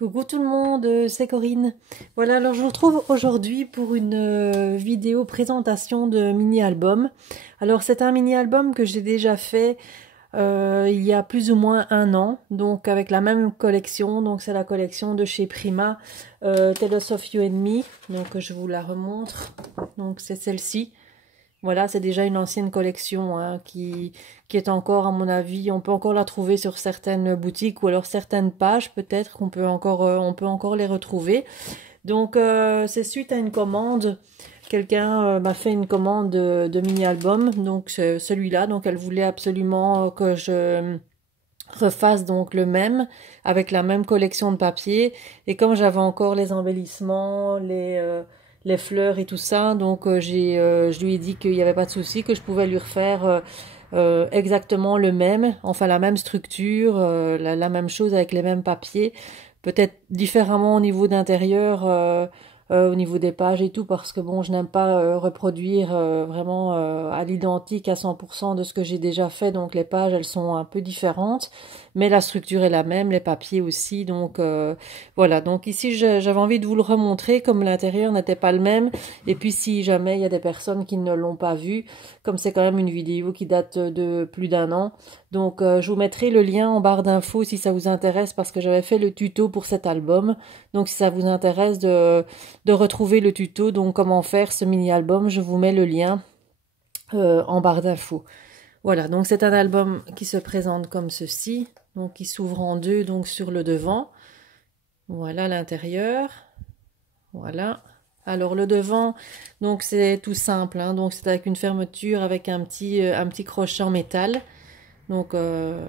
Coucou tout le monde, c'est Corinne. Voilà, alors je vous retrouve aujourd'hui pour une vidéo présentation de mini-album. Alors c'est un mini-album que j'ai déjà fait il y a plus ou moins un an, donc avec la même collection. Donc c'est la collection de chez Prima, Tales of You and Me. Donc je vous la remontre. Donc c'est celle-ci. Voilà, c'est déjà une ancienne collection hein, qui est encore, à mon avis, on peut encore la trouver sur certaines boutiques ou alors certaines pages, peut-être on peut encore les retrouver. Donc, c'est suite à une commande. Quelqu'un m'a fait une commande de mini-album, donc celui-là. Donc, elle voulait absolument que je refasse donc le même, avec la même collection de papier. Et comme j'avais encore les embellissements, les fleurs et tout ça, donc je lui ai dit qu'il n'y avait pas de souci, que je pouvais lui refaire exactement le même, enfin la même structure, la même chose avec les mêmes papiers, peut-être différemment au niveau d'intérieur, au niveau des pages et tout, parce que bon, je n'aime pas reproduire vraiment à l'identique à 100% de ce que j'ai déjà fait, donc les pages elles sont un peu différentes, mais la structure est la même, les papiers aussi, donc voilà, donc ici j'avais envie de vous le remontrer comme l'intérieur n'était pas le même, et puis si jamais il y a des personnes qui ne l'ont pas vu, comme c'est quand même une vidéo qui date de plus d'un an, donc je vous mettrai le lien en barre d'infos si ça vous intéresse, parce que j'avais fait le tuto pour cet album, donc si ça vous intéresse de retrouver le tuto, donc comment faire ce mini-album, je vous mets le lien en barre d'infos. Voilà, donc c'est un album qui se présente comme ceci, donc qui s'ouvre en deux, donc sur le devant. Voilà l'intérieur. Voilà. Alors le devant, donc c'est tout simple, hein, donc c'est avec une fermeture avec un petit crochet en métal. Donc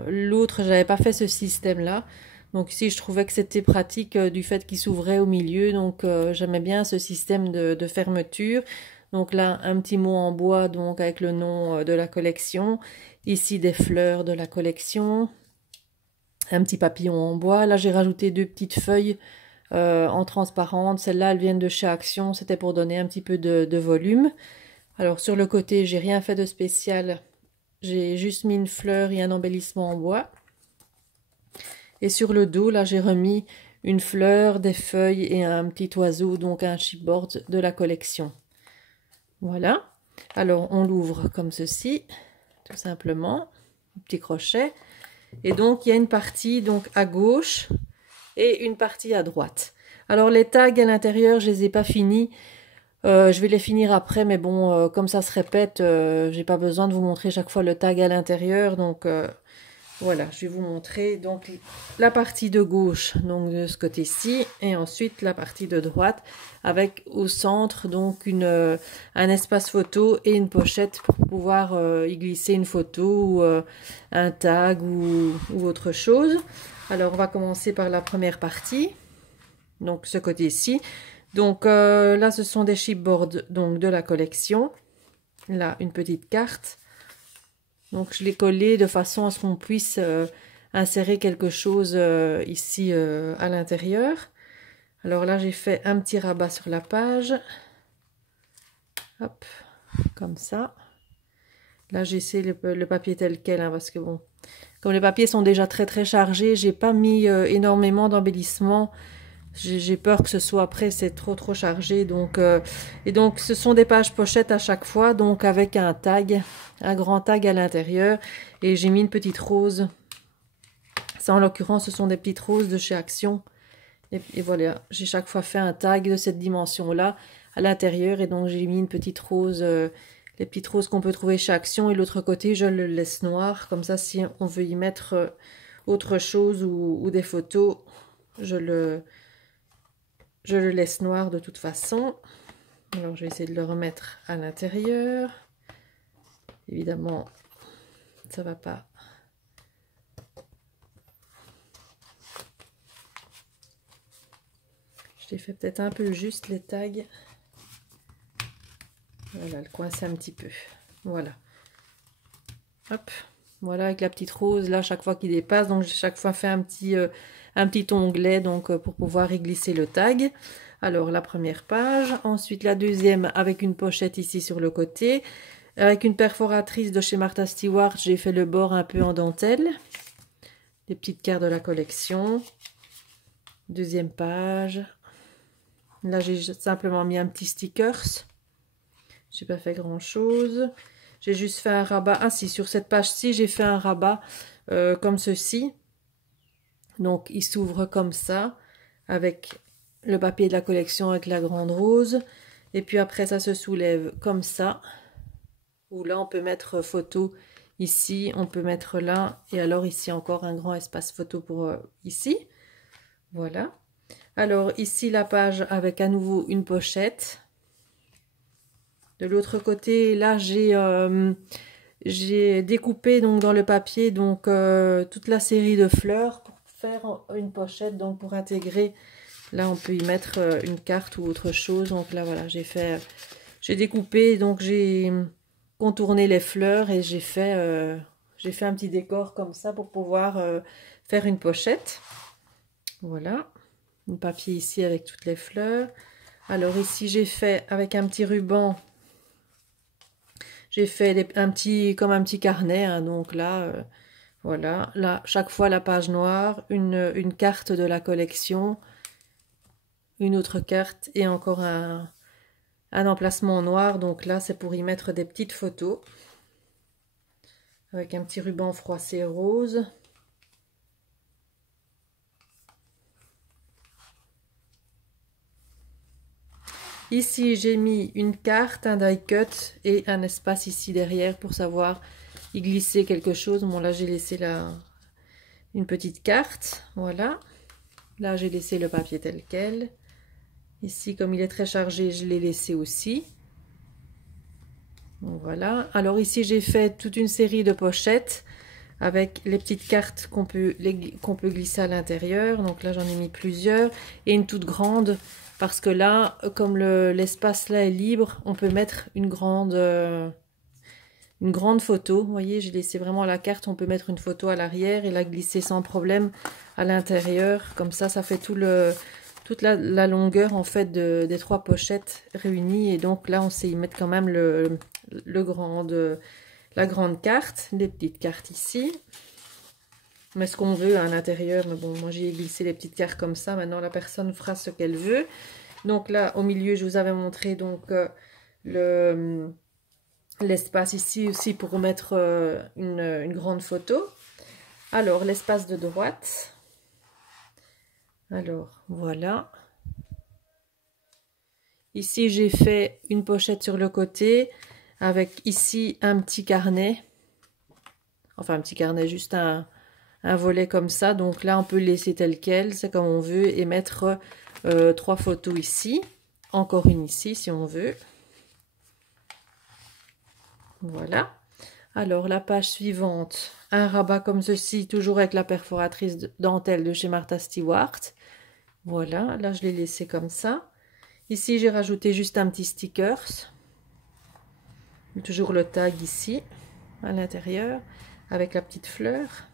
l'autre, j'avais pas fait ce système-là. Donc ici, je trouvais que c'était pratique du fait qu'il s'ouvrait au milieu. Donc j'aimais bien ce système de fermeture. Donc là, un petit mot en bois, donc avec le nom de la collection. Ici, des fleurs de la collection. Un petit papillon en bois. Là, j'ai rajouté deux petites feuilles en transparente. Celles-là, elles viennent de chez Action. C'était pour donner un petit peu de volume. Alors sur le côté, j'ai rien fait de spécial. J'ai juste mis une fleur et un embellissement en bois. Et sur le dos, là, j'ai remis une fleur, des feuilles et un petit oiseau, donc un chipboard de la collection. Voilà. Alors, on l'ouvre comme ceci, tout simplement. Un petit crochet. Et donc, il y a une partie donc à gauche et une partie à droite. Alors, les tags à l'intérieur, je les ai pas finis. Je vais les finir après, mais bon, comme ça se répète, j'ai pas besoin de vous montrer chaque fois le tag à l'intérieur, donc voilà, je vais vous montrer donc la partie de gauche, donc de ce côté-ci, et ensuite la partie de droite, avec au centre donc un espace photo et une pochette pour pouvoir y glisser une photo ou un tag ou autre chose. Alors on va commencer par la première partie, donc ce côté-ci. Donc là, ce sont des chipboards donc, de la collection. Là, une petite carte. Donc, je l'ai collé de façon à ce qu'on puisse insérer quelque chose ici à l'intérieur. Alors là, j'ai fait un petit rabat sur la page. Hop, comme ça. Là, j'ai essayé le papier tel quel, hein, parce que bon, comme les papiers sont déjà très chargés, j'ai pas mis énormément d'embellissement. J'ai peur que ce soit après, c'est trop chargé. Donc, et donc, ce sont des pages pochettes à chaque fois, donc avec un tag, un grand tag à l'intérieur. Et j'ai mis une petite rose. Ça, en l'occurrence, ce sont des petites roses de chez Action. Et voilà, j'ai chaque fois fait un tag de cette dimension-là à l'intérieur. Et donc, j'ai mis une petite rose, les petites roses qu'on peut trouver chez Action. Et l'autre côté, je le laisse noir. Comme ça, si on veut y mettre autre chose ou des photos, je le laisse noir de toute façon. Alors je vais essayer de le remettre à l'intérieur. Évidemment, ça va pas. Je l'ai fait peut-être un peu juste les tags. Voilà, le coincer un petit peu. Voilà. Hop. Voilà, avec la petite rose là, chaque fois qu'il dépasse. Donc j'ai chaque fois fait un petit onglet donc pour pouvoir y glisser le tag. Alors la première page, ensuite la deuxième avec une pochette ici sur le côté, avec une perforatrice de chez Martha Stewart, j'ai fait le bord un peu en dentelle, des petites cartes de la collection, Deuxième page. Là, j'ai simplement mis un petit stickers. J'ai pas fait grand chose. J'ai juste fait un rabat. Ah si, sur cette page-ci, j'ai fait un rabat comme ceci. Donc, il s'ouvre comme ça, avec le papier de la collection avec la grande rose. Et puis après, ça se soulève comme ça. Où là, on peut mettre photo ici, on peut mettre là. Et alors ici, encore un grand espace photo pour ici. Voilà. Alors ici, la page avec à nouveau une pochette. De l'autre côté, là, j'ai découpé donc dans le papier donc toute la série de fleurs pour faire une pochette, donc pour intégrer. Là, on peut y mettre une carte ou autre chose. Donc là, voilà, j'ai découpé, donc j'ai contourné les fleurs et j'ai fait un petit décor comme ça pour pouvoir faire une pochette. Voilà, un papier ici avec toutes les fleurs. Alors ici, j'ai fait avec un petit ruban. J'ai fait comme un petit carnet, hein, donc là, voilà. Là, chaque fois la page noire, une carte de la collection, une autre carte et encore un emplacement noir. Donc là, c'est pour y mettre des petites photos. Avec un petit ruban froissé rose. Ici, j'ai mis une carte, un die cut et un espace ici derrière pour savoir y glisser quelque chose. Bon, là, j'ai laissé une petite carte. Voilà. Là, j'ai laissé le papier tel quel. Ici, comme il est très chargé, je l'ai laissé aussi. Donc, voilà. Alors ici, j'ai fait toute une série de pochettes avec les petites cartes qu'on peut glisser à l'intérieur. Donc là, j'en ai mis plusieurs. Et une toute grande. Parce que là, comme l'espace là est libre, on peut mettre une grande photo. Vous voyez, j'ai laissé vraiment la carte. On peut mettre une photo à l'arrière et la glisser sans problème à l'intérieur. Comme ça, ça fait toute la longueur en fait des trois pochettes réunies. Et donc là, on sait y mettre quand même la grande carte, les petites cartes ici. On met ce qu'on veut à l'intérieur, mais bon, moi j'ai glissé les petites cartes comme ça. Maintenant, la personne fera ce qu'elle veut. Donc là, au milieu, je vous avais montré donc l'espace ici aussi pour mettre une grande photo. Alors, l'espace de droite. Alors, voilà. Ici, j'ai fait une pochette sur le côté avec ici un petit carnet. Enfin, un petit carnet, juste un volet comme ça. Donc là, on peut le laisser tel quel, c'est comme on veut, et mettre trois photos ici. Encore une ici, si on veut. Voilà. Alors, la page suivante, un rabat comme ceci, toujours avec la perforatrice dentelle de chez Martha Stewart. Voilà, là, je l'ai laissé comme ça. Ici, j'ai rajouté juste un petit stickers. Toujours le tag ici, à l'intérieur, avec la petite fleur.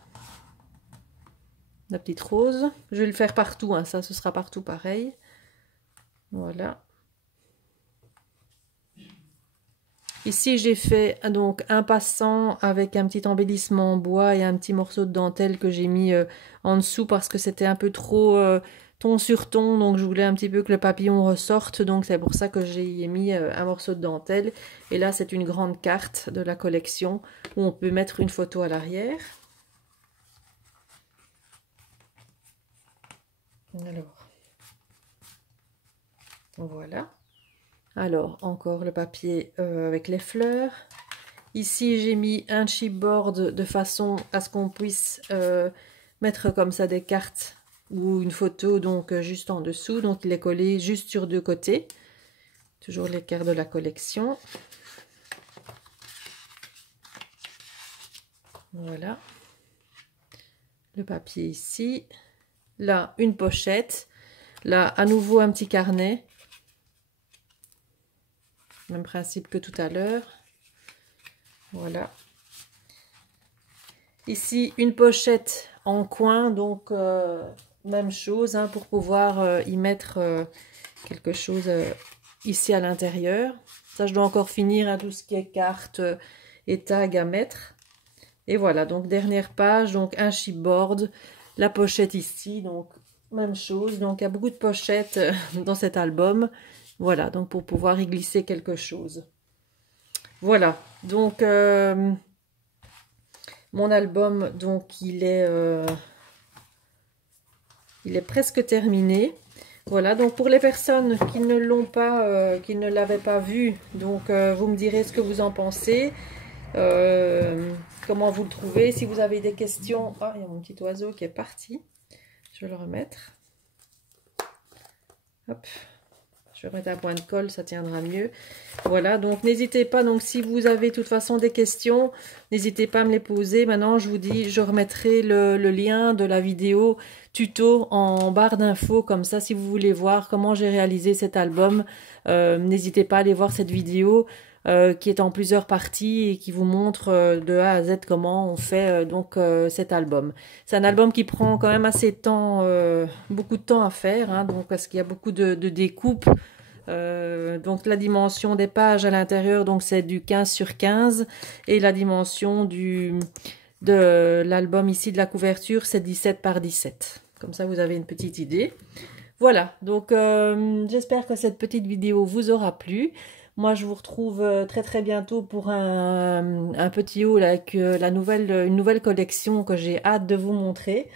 La petite rose. Je vais le faire partout, hein, ça, ce sera partout pareil. Voilà. Ici, j'ai fait donc un passant avec un petit embellissement en bois et un petit morceau de dentelle que j'ai mis en dessous parce que c'était un peu trop ton sur ton. Donc, je voulais un petit peu que le papillon ressorte. Donc, c'est pour ça que j'ai mis un morceau de dentelle. Et là, c'est une grande carte de la collection où on peut mettre une photo à l'arrière. Alors, voilà. Alors, encore le papier avec les fleurs. Ici, j'ai mis un chipboard de façon à ce qu'on puisse mettre comme ça des cartes ou une photo donc juste en dessous. Donc, il est collé juste sur deux côtés. Toujours les cartes de la collection. Voilà. Le papier ici. Là, une pochette. Là, à nouveau, un petit carnet. Même principe que tout à l'heure. Voilà. Ici, une pochette en coin. Donc, même chose hein, pour pouvoir y mettre quelque chose ici à l'intérieur. Ça, je dois encore finir hein, tout ce qui est cartes et tags à mettre. Et voilà, donc dernière page, donc un chipboard, la pochette ici, donc même chose. Donc il y a beaucoup de pochettes dans cet album. Voilà, donc pour pouvoir y glisser quelque chose. Voilà, donc mon album, donc il est presque terminé. Voilà, donc pour les personnes qui ne l'ont pas, qui ne l'avaient pas vu, donc vous me direz ce que vous en pensez, comment vous le trouvez. Si vous avez des questions, ah, il y a mon petit oiseau qui est parti. Je vais le remettre. Hop. Je vais mettre un point de colle, ça tiendra mieux. Voilà, donc n'hésitez pas, donc si vous avez de toute façon des questions, n'hésitez pas à me les poser. Maintenant, je vous dis, je remettrai le lien de la vidéo tuto en barre d'infos, comme ça, si vous voulez voir comment j'ai réalisé cet album, n'hésitez pas à aller voir cette vidéo qui est en plusieurs parties et qui vous montre de A à Z comment on fait cet album. C'est un album qui prend quand même assez de temps, beaucoup de temps à faire, hein, donc parce qu'il y a beaucoup de découpes. Donc la dimension des pages à l'intérieur, donc c'est du 15 sur 15 et la dimension de l'album ici de la couverture, c'est 17 par 17. Comme ça, vous avez une petite idée. Voilà, donc j'espère que cette petite vidéo vous aura plu. Moi, je vous retrouve très très bientôt pour un petit haul avec une nouvelle collection que j'ai hâte de vous montrer.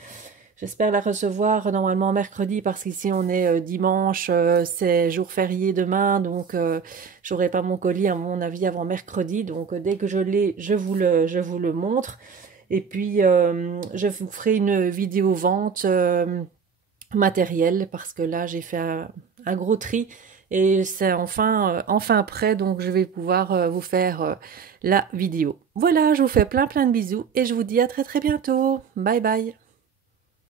J'espère la recevoir normalement mercredi parce qu'ici on est dimanche, c'est jour férié demain, donc j'aurai pas mon colis à mon avis avant mercredi. Donc dès que je l'ai, je vous le montre. Et puis je vous ferai une vidéo vente matériel parce que là j'ai fait un gros tri et c'est enfin prêt, donc je vais pouvoir vous faire la vidéo. Voilà, je vous fais plein de bisous et je vous dis à très bientôt. Bye bye.